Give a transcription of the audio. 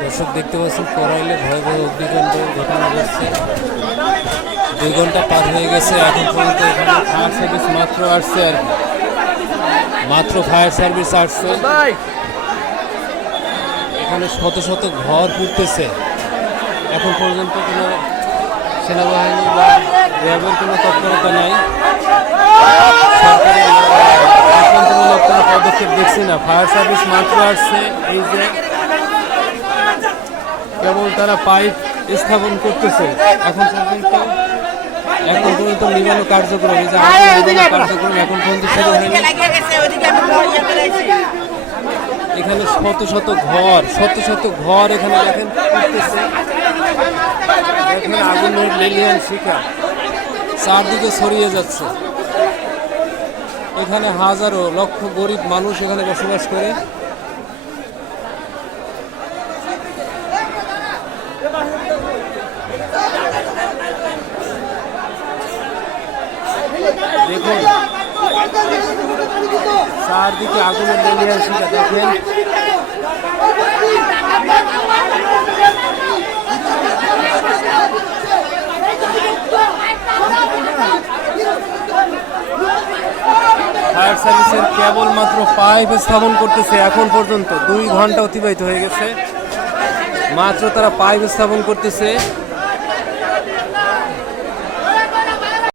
দর্শক দেখতে পাচ্ছেন করাইলে ভয়াবহ অগ্নিকাণ্ড ঘটনা ঘটছে। দুই ঘণ্টা পার হয়ে গেছে এখন পর্যন্ত এখানে ফায়ার সার্ভিস মাত্র আসছে আর। মাত্র ফায়ার সার্ভিস আসছে। এখানে শত শত ঘর পুড়তেছে। এখন পর্যন্ত কোনো সেনাবাহিনী বা র্যাবের কোনো তৎপরতা নাই। সরকারি আক্রান্তমূলক কোনো পদক্ষেপ দেখছি না। ফায়ার সার্ভিস মাত্র আসছে। এই যে কেবল তারা পাইপ স্থাপন করতেছে। এখন পর্যন্ত এখন পর্যন্ত নিবানো কার্যক্রম এই যে কার্যক্রম এখন পর্যন্ত শুরু হয়নি। এখানে শত শত ঘর শত শত ঘর এখানে দেখেন করতেছে দেখেন আগুনের লেলিয়ান শিখা। চারদিকে ছড়িয়ে যাচ্ছে। এখানে হাজারো লক্ষ গরিব মানুষ এখানে বসবাস করে। দেখুন চারদিকে শিখা দেখেন। ফায়ার সার্ভিসের কেবলমাত্র পাইপ স্থাপন করতেছে এখন পর্যন্ত। দুই ঘণ্টা অতিবাহিত হয়ে গেছে। মাত্র তারা পাইপ স্থাপন করতেছে।